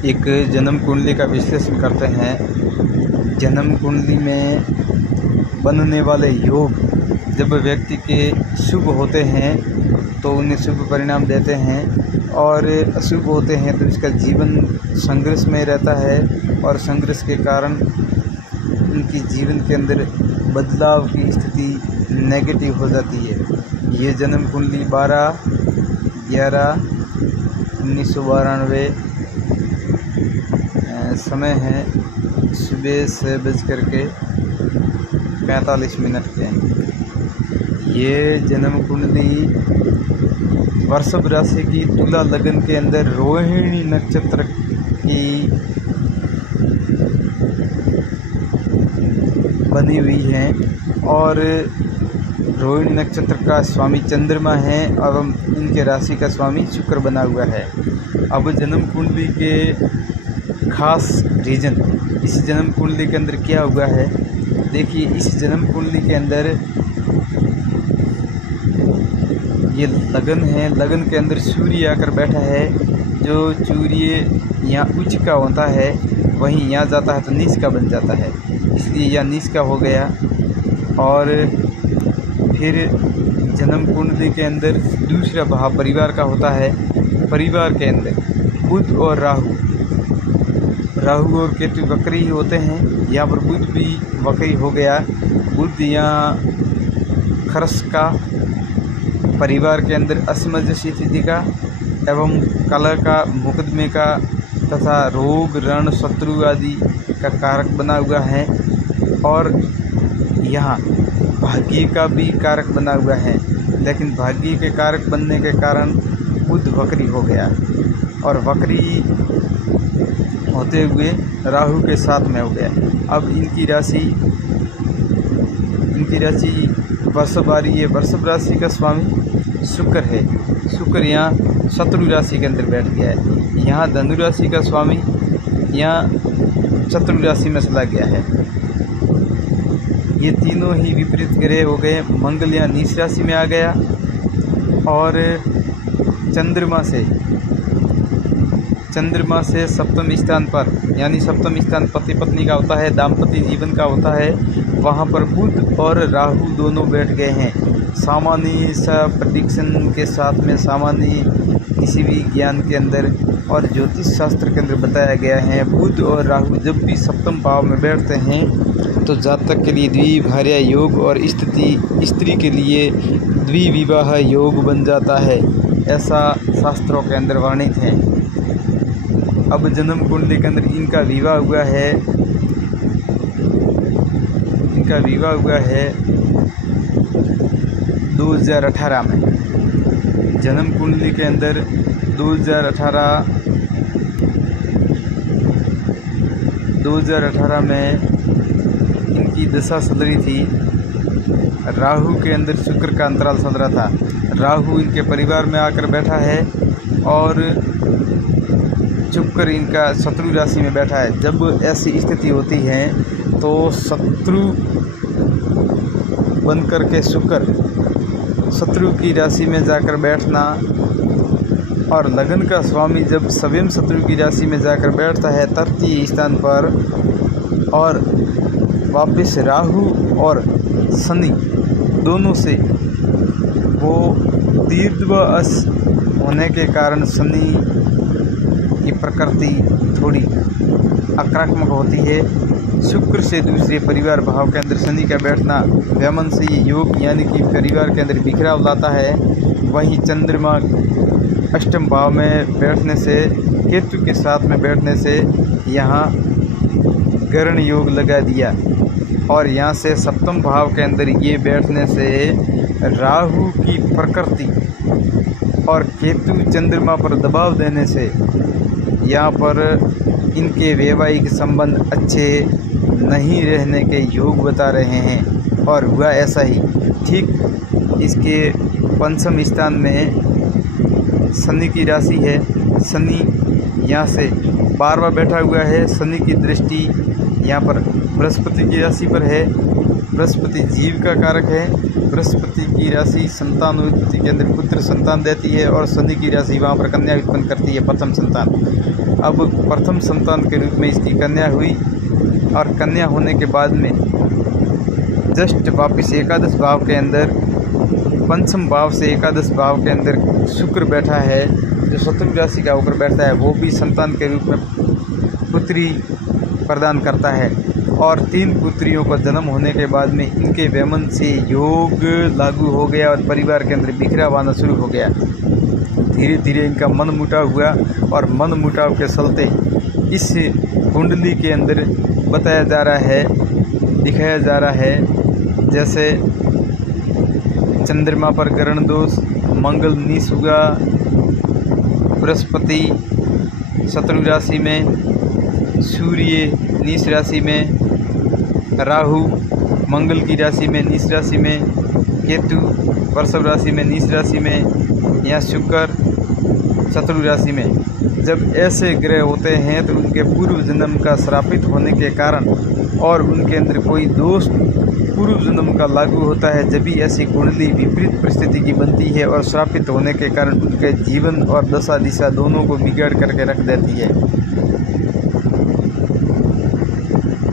एक जन्म कुंडली का विश्लेषण करते हैं। जन्म कुंडली में बनने वाले योग जब व्यक्ति के शुभ होते हैं तो उन्हें शुभ परिणाम देते हैं, और अशुभ होते हैं तो इसका जीवन संघर्ष में रहता है, और संघर्ष के कारण उनकी जीवन के अंदर बदलाव की स्थिति नेगेटिव हो जाती है। ये जन्म कुंडली 12/11/1992 समय है सुबह 6:45 के। ये जन्म कुंडली वृषभ राशि की तुला लगन के अंदर रोहिणी नक्षत्र की बनी हुई है, और रोहिणी नक्षत्र का स्वामी चंद्रमा है एवं इनके राशि का स्वामी शुक्र बना हुआ है। अब जन्म कुंडली के खास रीजन इस जन्म कुंडली के अंदर क्या हुआ है, देखिए। इस जन्म कुंडली के अंदर ये लगन है, लगन के अंदर सूर्य आकर बैठा है। जो सूर्य यहाँ उच्च का होता है वहीं यहाँ जाता है तो नीच का बन जाता है, इसलिए यह नीच का हो गया। और फिर जन्म कुंडली के अंदर दूसरा भाव परिवार का होता है। परिवार के अंदर बुध और राहु और केतु वक्री होते हैं। यहाँ पर बुध भी वक्री हो गया। बुध यहाँ खर्च का, परिवार के अंदर असमंजसी स्थिति का एवं कलह का, मुकदमे का तथा रोग ऋण शत्रु आदि का कारक बना हुआ है, और यहाँ भाग्य का भी कारक बना हुआ है। लेकिन भाग्य के कारक बनने के कारण बुध वक्री हो गया, और वक्री होते हुए राहु के साथ में हो गया। अब इनकी राशि वृषभ आ रही है। वृषभ राशि का स्वामी शुक्र है। शुक्र यहाँ शत्रु राशि के अंदर बैठ गया है। यहाँ धनु राशि का स्वामी यहाँ शत्रु राशि में चला गया है। ये तीनों ही विपरीत ग्रह हो गए। मंगल यहाँ नीच राशि में आ गया, और चंद्रमा से सप्तम स्थान पर, यानी सप्तम स्थान पति पत्नी का होता है, दाम्पत्य जीवन का होता है, वहाँ पर बुध और राहु दोनों बैठ गए हैं। सामान्य सा प्रेडिक्शन के साथ में, सामान्य किसी भी ज्ञान के अंदर और ज्योतिष शास्त्र के अंदर बताया गया है, बुध और राहु जब भी सप्तम भाव में बैठते हैं तो जातक के लिए द्विभार्या योग और स्त्री के लिए द्विविवाह योग बन जाता है, ऐसा शास्त्रों के अंदर वर्णित है। अब जन्म कुंडली के अंदर इनका विवाह हुआ है 2018 में। जन्म कुंडली के अंदर 2018 में इनकी दशा चल रही थी। राहु के अंदर शुक्र का अंतराल चल रहा था। राहु इनके परिवार में आकर बैठा है, और शुक्र इनका शत्रु राशि में बैठा है। जब ऐसी स्थिति होती है तो शत्रु बनकर के शुक्र शत्रु की राशि में जाकर बैठना, और लगन का स्वामी जब स्वयं शत्रु की राशि में जाकर बैठता है तृतीय स्थान पर, और वापस राहु और शनि दोनों से वो दीर्घवश होने के कारण शनि की प्रकृति थोड़ी आक्रामक होती है। शुक्र से दूसरे परिवार भाव के अंदर शनि का बैठना वैमनस्य योग, यानी कि परिवार के अंदर बिखराव लाता है। वहीं चंद्रमा अष्टम भाव में बैठने से, केतु के साथ में बैठने से यहाँ गरण योग लगा दिया, और यहाँ से सप्तम भाव के अंदर ये बैठने से राहु की प्रकृति और केतु चंद्रमा पर दबाव देने से यहाँ पर इनके वैवाहिक संबंध अच्छे नहीं रहने के योग बता रहे हैं। और हुआ ऐसा ही। ठीक इसके पंचम स्थान में शनि की राशि है। शनि यहाँ से 12वां बैठा हुआ है। शनि की दृष्टि यहाँ पर बृहस्पति की राशि पर है। बृहस्पति जीव का कारक है। बृहस्पति की राशि संतान उत्पत्ति के अंदर पुत्र संतान देती है और शनि की राशि वहाँ पर कन्या उत्पन्न करती है, प्रथम संतान। अब प्रथम संतान के रूप में इसकी कन्या हुई और कन्या होने के बाद में जस्ट वापिस एकादश भाव के अंदर, पंचम भाव से एकादश भाव के अंदर शुक्र बैठा है जो शत्रु राशि का होकर बैठता है, वो भी संतान के रूप में पुत्री प्रदान करता है। और 3 पुत्रियों का जन्म होने के बाद में इनके वैमन से योग लागू हो गया और परिवार के अंदर बिखराव आना शुरू हो गया। धीरे धीरे इनका मन मुटाव हुआ और मन मुटाव के चलते इस कुंडली के अंदर बताया जा रहा है, दिखाया जा रहा है, जैसे चंद्रमा पर ग्रहण दोष, मंगल नीच हुआ, बृहस्पति शत्रु राशि में, सूर्य नीच राशि में, राहु मंगल की राशि में नीच राशि में, केतु वृषभ राशि में नीच राशि में, या शुक्र शत्रु राशि में। जब ऐसे ग्रह होते हैं तो उनके पूर्व जन्म का श्रापित होने के कारण और उनके अंदर कोई दोष पूर्व जन्म का लागू होता है, जब भी ऐसी कुंडली विपरीत परिस्थिति की बनती है और श्रापित होने के कारण उनके जीवन और दशा दिशा दोनों को बिगाड़ करके रख देती है।